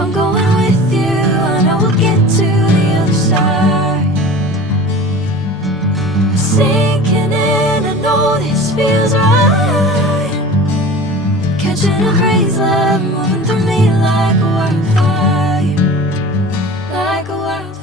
I'm going with you, I know we'll get to the other side. Sinking in, I know this feels right. Catching a crazy love moving through me like a wildfire, like a wildfire.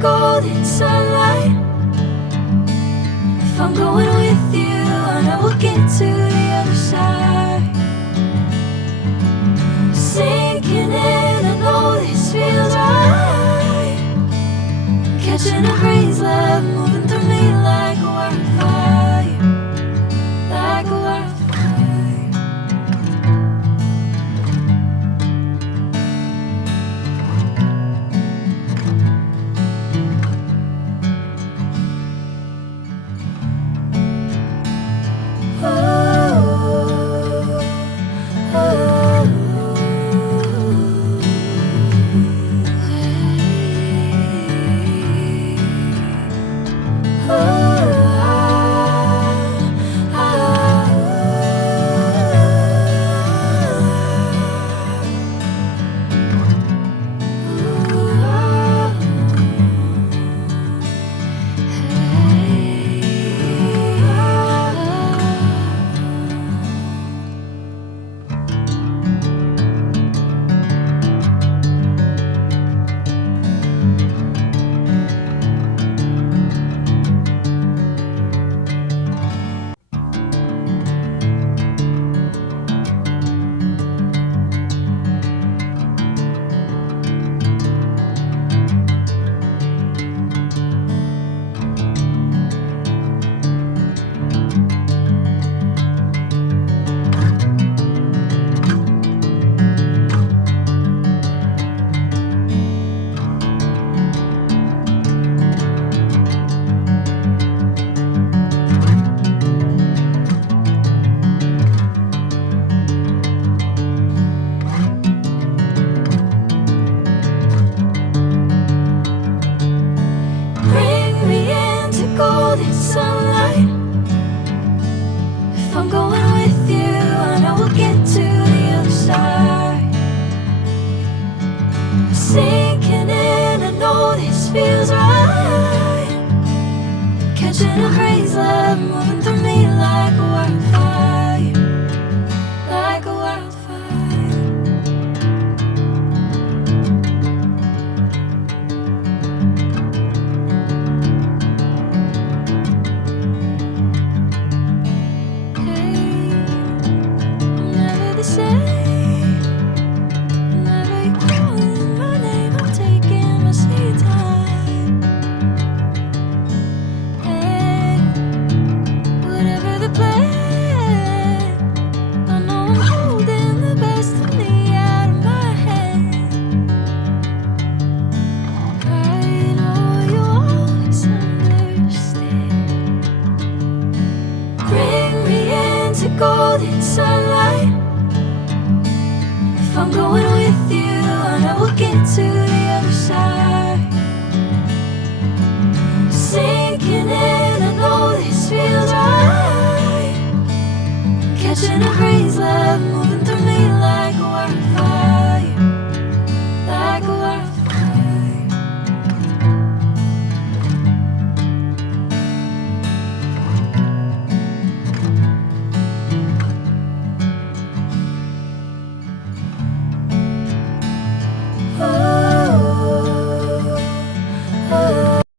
Golden sunlight. If I'm going with you, I know we'll get to the other side. Sinking in, I know this feels right. Catching a crazy love moving through me like a wildfire, like a wildfire. Golden sunlight. If I'm going with you, I know we'll get to the other side. Sinking in, I know this feels right. Catching a crazy love moving through me like a wildfire, like a wildfire. Golden sunlight. If I'm going with you, I know we'll get to the other side. Sinking in, I know this feels right. Catching a crazy love moving through me like a wildfire, like a wildfire.